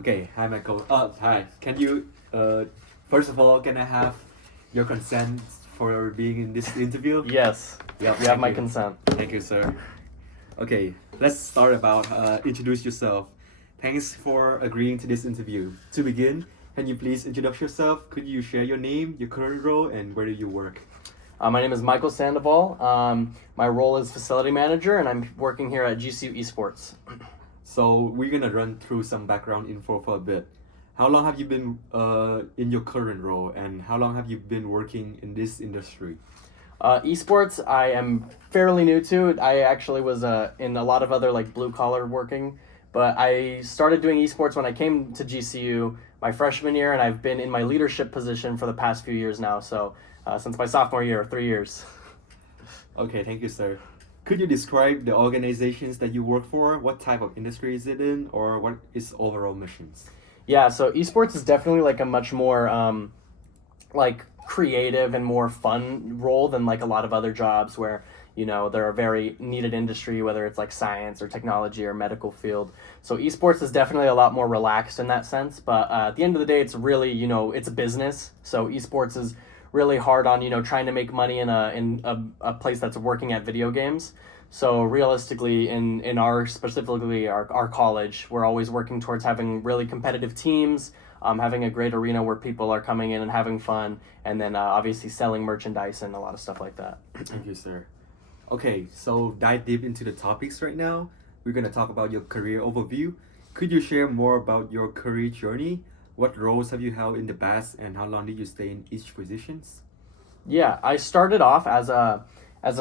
Okay, hi Michael. Hi. Can you, first of all, can I have your consent for being in this interview? Yes. Yeah, You have thank my you. consent. Thank you, sir. Okay, let's start about introduce yourself. Thanks for agreeing to this interview. To begin, can you please introduce yourself? Could you share your name, your current role, and where do you work? My name is Michael Sandoval. My role is facility manager, and I'm working here at GCU Esports. So we're gonna run through some background info for a bit. How long have you been in your current role, and how long have you been working in this industry? Esports, I am fairly new to. I actually was in a lot of other like blue collar working, but I started doing esports when I came to GCU my freshman year, and I've been in my leadership position for the past few years now. So since my sophomore year, 3 years. Okay, thank you, sir. Could you describe the organizations that you work for? What type of industry is it in, or what is overall missions? Yeah, so esports is definitely like a much more like creative and more fun role than like a lot of other jobs where they're a very needed industry, whether it's like science or technology or medical field. So esports is definitely a lot more relaxed in that sense, but at the end of the day it's really it's a business. So esports is really hard on trying to make money in a place that's working at video games. So realistically, in our specifically our college, we're always working towards having really competitive teams, having a great arena where people are coming in and having fun, and then obviously selling merchandise and a lot of stuff like that. Thank you, sir. Okay, so dive deep into the topics right now. We're gonna talk about your career overview. Could you share more about your career journey? What roles have you held in the past, and how long did you stay in each positions? Yeah, I started off as a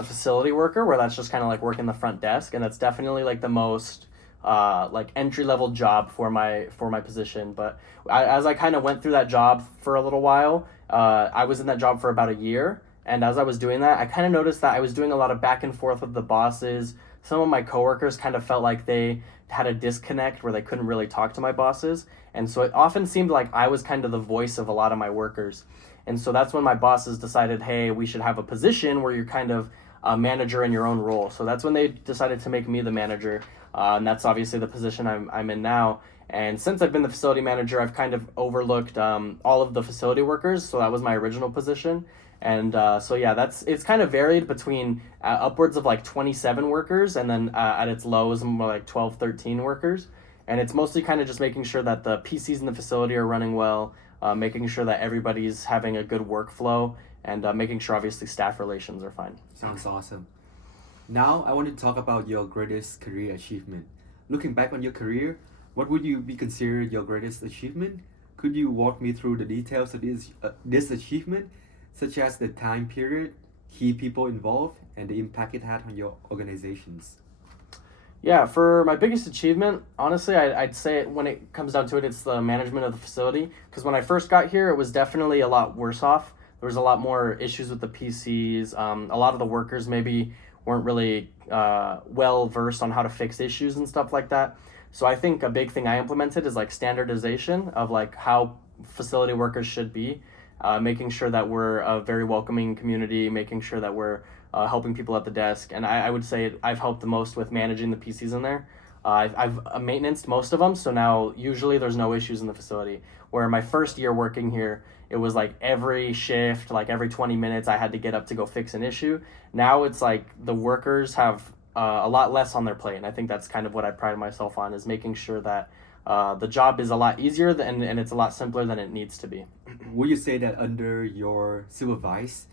facility worker, where that's just kind of like working the front desk, and that's definitely like the most like entry level job for my position. But as I kind of went through that job for a little while, I was in that job for about a year, and as I was doing that, I kind of noticed that I was doing a lot of back and forth with the bosses. Some of my coworkers kind of felt like they had a disconnect where they couldn't really talk to my bosses, and so it often seemed like I was kind of the voice of a lot of my workers. And so that's when my bosses decided, hey, we should have a position where you're kind of a manager in your own role. So that's when they decided to make me the manager. And that's obviously the position I'm in now. And since I've been the facility manager, I've kind of overlooked all of the facility workers. So that was my original position. And so yeah, it's kind of varied between upwards of like 27 workers, and then at its lows more like 12, 13 workers. And it's mostly kind of just making sure that the PCs in the facility are running well, making sure that everybody's having a good workflow, and making sure obviously staff relations are fine. Sounds awesome. Now, I want to talk about your greatest career achievement. Looking back on your career, what would you be considered your greatest achievement? Could you walk me through the details of this achievement, such as the time period, key people involved, and the impact it had on your organizations? Yeah, for my biggest achievement, honestly, I'd say when it comes down to it, it's the management of the facility. Because when I first got here, it was definitely a lot worse off. There was a lot more issues with the PCs. A lot of the workers maybe weren't really well versed on how to fix issues and stuff like that. So I think a big thing I implemented is like standardization of like how facility workers should be, making sure that we're a very welcoming community, making sure that we're helping people at the desk. And I would say I've helped the most with managing the PCs in there. I've maintenanced most of them, so now usually there's no issues in the facility. Where my first year working here, it was like every shift, like every 20 minutes, I had to get up to go fix an issue. Now it's like the workers have a lot less on their plate, and I think that's kind of what I pride myself on, is making sure that the job is a lot easier and it's a lot simpler than it needs to be. Would you say that under your supervise,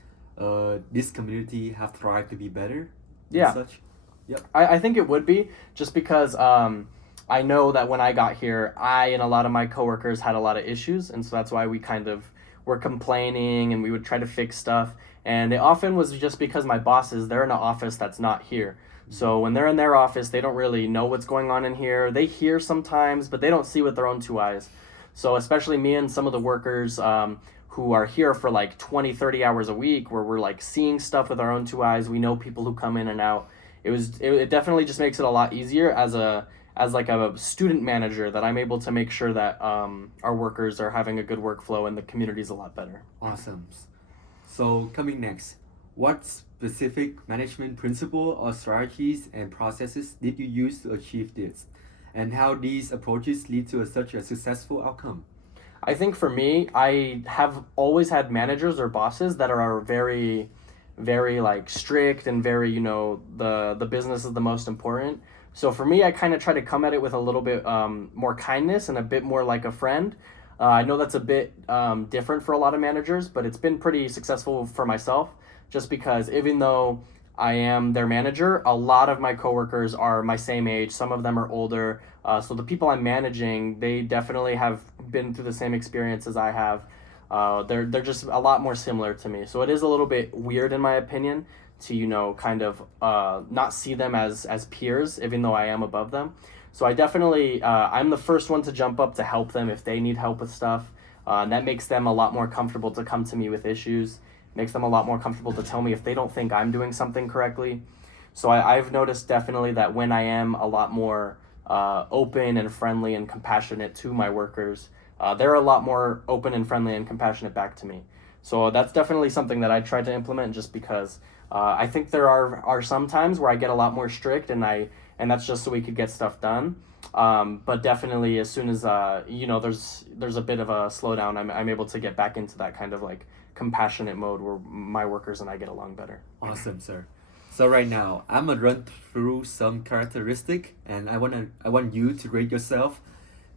this community have thrived to be better? And Yeah. such? Yep. I think it would be, just because I know that when I got here, I and a lot of my coworkers had a lot of issues, and so that's why we kind of were complaining and we would try to fix stuff. And it often was just because my bosses, they're in an office that's not here. So when they're in their office, they don't really know what's going on in here. They hear sometimes, but they don't see with their own two eyes. So especially me and some of the workers who are here for like 20, 30 hours a week, where we're like seeing stuff with our own two eyes. We know people who come in and out. It definitely just makes it a lot easier as like a student manager, that I'm able to make sure that our workers are having a good workflow and the community's a lot better. Awesome. So coming next, what specific management principle or strategies and processes did you use to achieve this? and how these approaches lead to such a successful outcome? I think for me, I have always had managers or bosses that are very, very like strict and very, the business is the most important. So for me, I kind of try to come at it with a little bit more kindness and a bit more like a friend. I know that's a bit different for a lot of managers, but it's been pretty successful for myself just because even though I am their manager, a lot of my coworkers are my same age. Some of them are older. So the people I'm managing, they definitely have been through the same experience as I have. They're just a lot more similar to me. So it is a little bit weird in my opinion to kind of not see them as peers, even though I am above them. So I definitely I'm the first one to jump up to help them if they need help with stuff. And that makes them a lot more comfortable to come to me with issues. Makes them a lot more comfortable to tell me if they don't think I'm doing something correctly. So I've noticed definitely that when I am a lot more open and friendly and compassionate to my workers, they're a lot more open and friendly and compassionate back to me. So that's definitely something that I try to implement just because I think there are some times where I get a lot more strict and that's just so we could get stuff done. But definitely as soon as there's a bit of a slowdown, I'm able to get back into that kind of like compassionate mode where my workers and I get along better. Awesome, sir. So right now, I'm gonna run through some characteristic, and I want you to rate yourself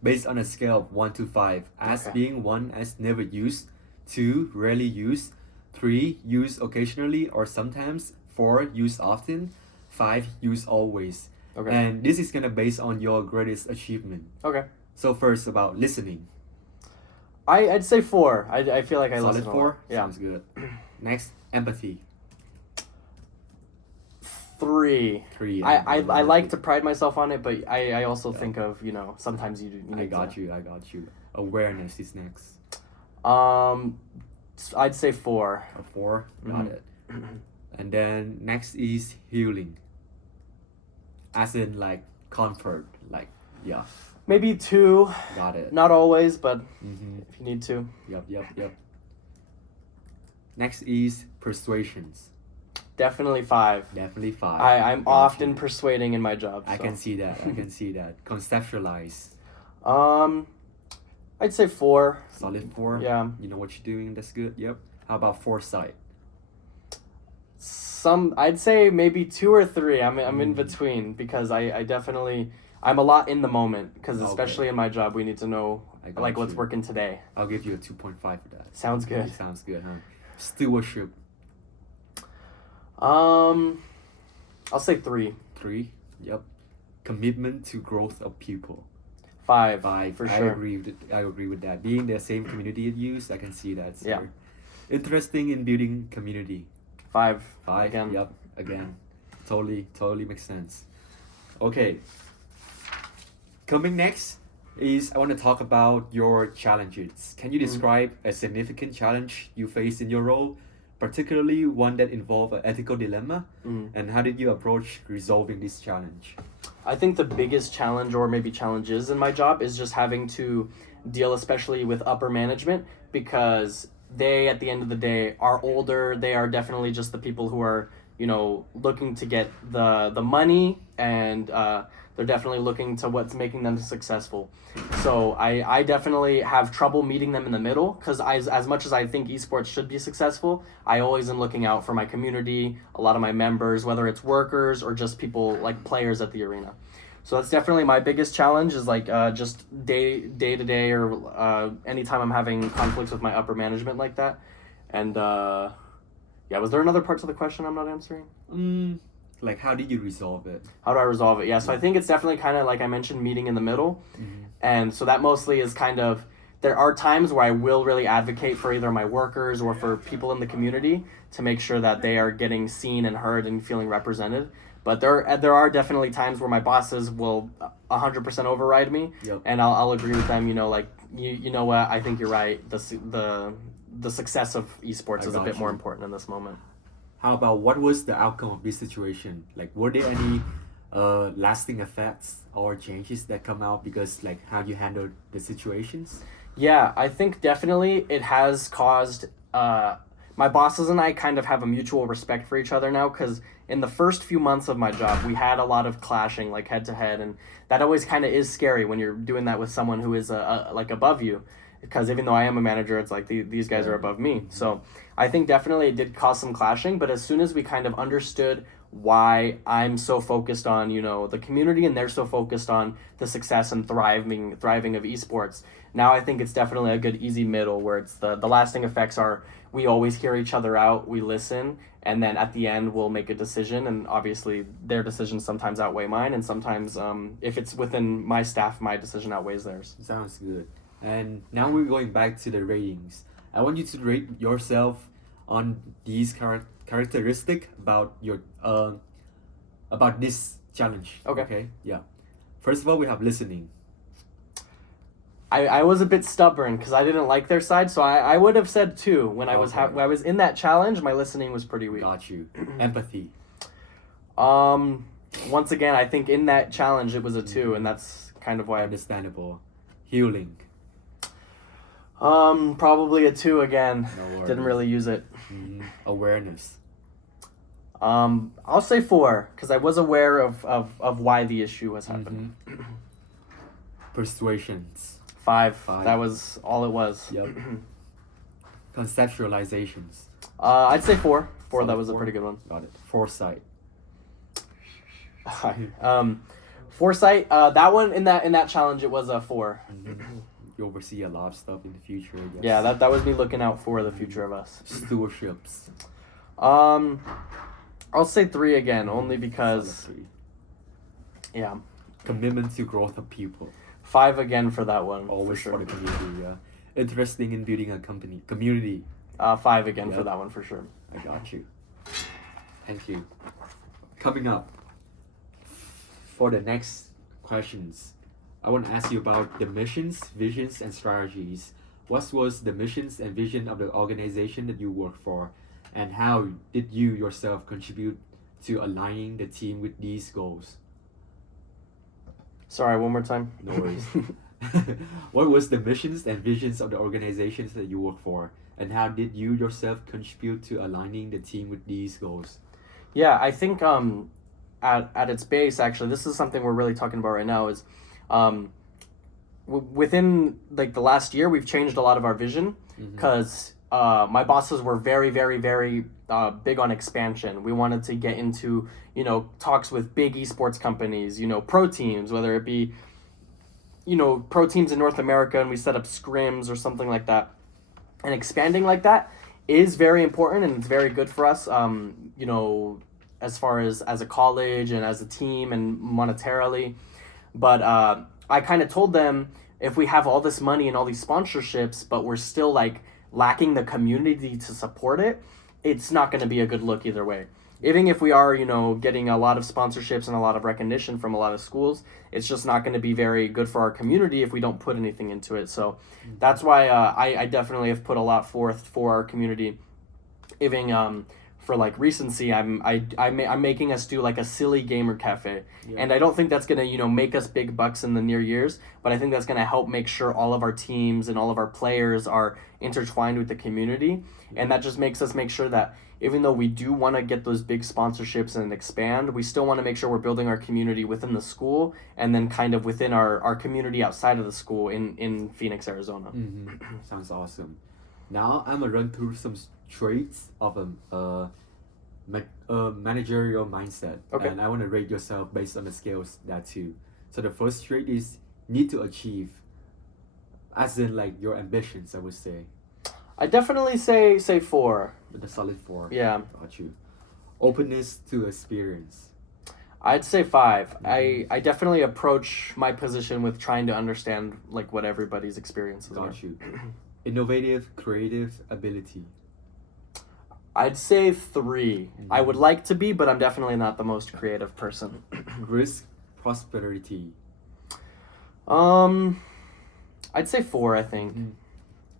based on a scale of 1 to 5. As Okay. being 1 as never used, 2 rarely used, 3 used occasionally or sometimes, 4 used often, 5 used always. Okay. And this is gonna based on your greatest achievement. Okay. So first about listening. I'd say 4. I feel like I Solid listen a 4. lot. Yeah. Sounds good. Next, empathy. 3. 3. I like to pride myself on it, but I also think of sometimes you I need got to. you. I got you. Awareness is next. I'd say 4. A 4. Got Mhm. it. And then next is healing. As in like comfort. Like yeah. Maybe 2. Got it. Not always, but Mm-hmm. if you need to. Yep. Next is persuasions. Definitely 5. Definitely 5. I'm Got often you. persuading in my job. I So. can see that. I can see that. Conceptualize. I'd say 4. Solid 4. Yeah. You know what you're doing. That's good. Yep. How about foresight? I'd say maybe 2 or 3. I'm in Mm. between because I definitely I'm a lot in the moment because Okay. especially in my job we need to know I got like what's you. working today. I'll give you a 2.5 for that. Sounds good. Sounds good, huh? Stewardship. I'll say 3. 3. Yep. Commitment to growth of people. 5. 5. For I sure. agree with that. Being the same community as you, I can see that. Sir. Yeah. Interesting in building community. 5. 5. Again. Yep. Again. Totally makes sense. Okay. Coming next is I want to talk about your challenges. Can you Mhm. describe a significant challenge you faced in your role, particularly one that involved an ethical dilemma? Mhm. And how did you approach resolving this challenge? I think the biggest challenge or maybe challenges in my job is just having to deal especially with upper management because they at the end of the day are older. They are definitely just the people who are, looking to get the money and they're definitely looking to what's making them successful. So I definitely have trouble meeting them in the middle because as much as I think esports should be successful, I always am looking out for my community, a lot of my members, whether it's workers or just people like players at the arena. So that's definitely my biggest challenge is like just day to day or anytime I'm having conflicts with my upper management like that. And yeah, was there another part to the question I'm not answering? Like how did you resolve it? How do I resolve it? Yeah, so I think it's definitely kind of like I mentioned, meeting in the middle. Mhm. And so that mostly is kind of, there are times where I will really advocate for either my workers or for people in the community to make sure that they are getting seen and heard and feeling represented. But there are definitely times where my bosses will 100% override me, Yep. and I'll agree with them. Like you know what, I think you're right. The success of esports I is a got bit more you. important in this moment. How about what was the outcome of this situation? Like were there any lasting effects or changes that come out because like how you handled the situations? Yeah, I think definitely it has caused my bosses and I kind of have a mutual respect for each other now, because in the first few months of my job, we had a lot of clashing, like head to head, and that always kind of is scary when you're doing that with someone who is like above you, because even though I am a manager, it's like these guys are above me. So I think definitely it did cause some clashing, but as soon as we kind of understood why I'm so focused on, the community, and they're so focused on the success and thriving of esports, now I think it's definitely a good easy middle where it's the lasting effects are we always hear each other out, we listen, and then at the end we'll make a decision, and obviously their decisions sometimes outweigh mine, and sometimes if it's within my staff, my decision outweighs theirs. Sounds good. And now we're going back to the ratings. I want you to rate yourself on these characteristic about your about this challenge. Okay. Okay. Yeah. First of all, we have listening. I was a bit stubborn because I didn't like their side, so I would have said 2 when I was Okay. when I was in that challenge. My listening was pretty weak. Got you. Empathy. Once again, I think in that challenge it was a 2, and that's kind of why Understandable. Healing. probably a 2 again. No worries. Didn't really use it. Awareness. I'll say 4 because I was aware of why the issue was happening. Persuasions. 5. Five. That was all it was. Yep. Conceptualizations. I'd say 4. 4. Solid That was a 4. pretty good one. Got it. Foresight. Foresight. That one in that challenge, it was a 4. You oversee a lot of stuff in the future. I guess. Yeah, that was me looking out for the future of us. Stewardships. I'll say 3 again, only because Solid 3. yeah. Commitment to growth of people. 5 again for that one. Always for for sure. the community. Yeah. Interesting in building a community. 5 again for Yep. that one for sure. I got you. Thank you. Coming up, for the next questions, I want to ask you about the missions, visions, and strategies. What was the missions and vision of the organization that you work for, and how did you yourself contribute to aligning the team with these goals? Sorry, one more time. No worries. What was the missions and visions of the organizations that you work for, and how did you yourself contribute to aligning the team with these goals? Yeah, I think at its base, actually, this is something we're really talking about right now. Is within like the last year, we've changed a lot of our vision because my bosses were very, very, very big on expansion. We wanted to get into talks with big esports companies, pro teams, whether it be pro teams in North America, and we set up scrims or something like that. And expanding like that is very important, and it's very good for us, as far as a college and as a team and monetarily. But I kind of told them, if we have all this money and all these sponsorships, but we're still like lacking the community to support it, it's not going to be a good look either way. Even if we are, getting a lot of sponsorships and a lot of recognition from a lot of schools, it's just not going to be very good for our community if we don't put anything into it. So that's why I definitely have put a lot forth for our community. Even for like recency, I'm making us do like a silly gamer cafe, and I don't think that's gonna make us big bucks in the near years, but I think that's gonna help make sure all of our teams and all of our players are intertwined with the community, and that just makes us make sure that even though we do want to get those big sponsorships and expand, we still want to make sure we're building our community within the school, and then kind of within our community outside of the school in Phoenix, Arizona. Sounds awesome. Now I'm gonna run through some traits of a managerial mindset. Okay. And I want to rate yourself based on the scales that too. So the first trait is need to achieve, as in like your ambitions, I would say. I definitely say 4. The solid 4. Yeah. Got you. Openness to experience. I'd say 5. I definitely approach my position with trying to understand like what everybody's experiences are. Got you. Innovative, creative ability. I'd say 3. I would like to be, but I'm definitely not the most creative person. Risk, prosperity. I'd say 4, I think.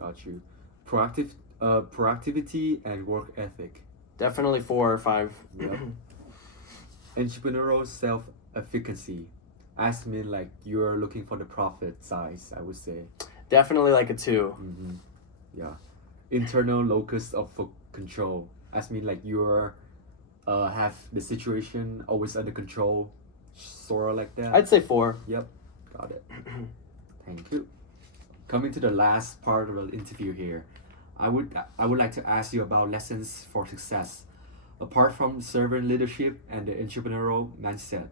Got you. Proactivity and work ethic. Definitely 4 or 5. Yep. Entrepreneurial self-efficacy. As mean like you're looking for the profit size, I would say. Definitely like a 2. Yeah. internal locus of control. As mean like you're have the situation always under control, sort of like that. I'd say 4. Yep, got it. Thank you. Coming to the last part of the interview here, I would like to ask you about lessons for success. Apart from servant leadership and the entrepreneurial mindset,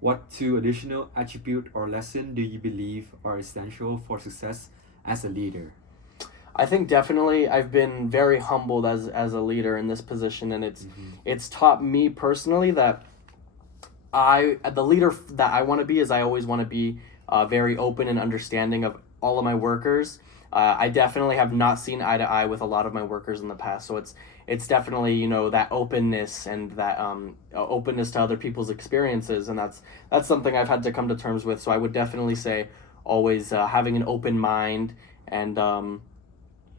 what two additional attribute or lesson do you believe are essential for success as a leader? I think definitely I've been very humbled as a leader in this position, and it's taught me personally that the leader that I want to be is I always want to be very open and understanding of all of my workers. I definitely have not seen eye to eye with a lot of my workers in the past, so it's definitely, you know, that openness and that openness to other people's experiences, and that's something I've had to come to terms with. So I would definitely say always having an open mind. And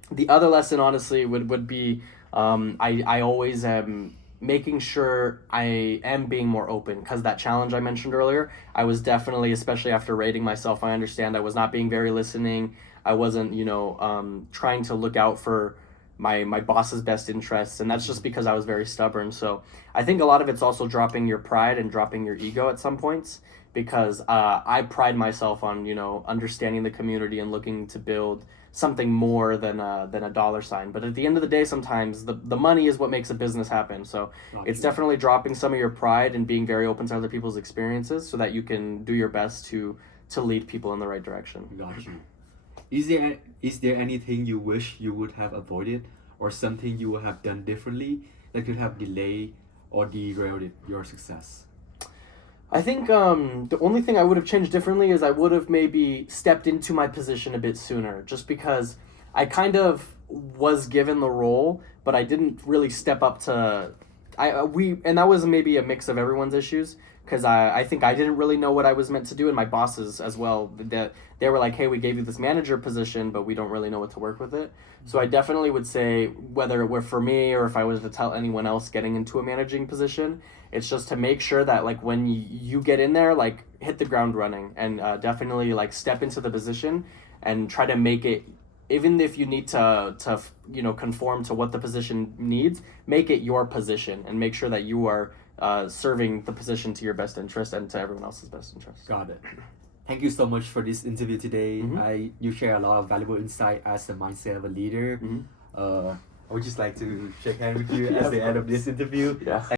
the other lesson honestly would be I always am making sure I am being more open, because that challenge I mentioned earlier, I was definitely, especially after rating myself, I understand I was not being very listening. I wasn't, you know, trying to look out for my boss's best interests, and that's just because I was very stubborn. So I think a lot of it's also dropping your pride and dropping your ego at some points, because I pride myself on, you know, understanding the community and looking to build something more than a dollar sign. But at the end of the day, sometimes the money is what makes a business happen. So it's definitely dropping some of your pride and being very open to other people's experiences so that you can do your best to lead people in the right direction. Got you. Is there anything you wish you would have avoided, or something you would have done differently that could have delayed or derailed your success? I think the only thing I would have changed differently is I would have maybe stepped into my position a bit sooner, just because I kind of was given the role, but I didn't really step up to. And that was maybe a mix of everyone's issues, because I think I didn't really know what I was meant to do, and my bosses as well, that they were like, hey, we gave you this manager position, but we don't really know what to work with it. So I definitely would say, whether it were for me or if I was to tell anyone else getting into a managing position, it's just to make sure that like when you get in there, like hit the ground running, and definitely like step into the position and try to make it, even if you need to you know, conform to what the position needs, make it your position and make sure that you are serving the position to your best interest and to everyone else's best interest. Got it. Thank you so much for this interview today. You share a lot of valuable insight as the mindset of a leader. I would just like to shake hands with you at the end of this interview. Yeah.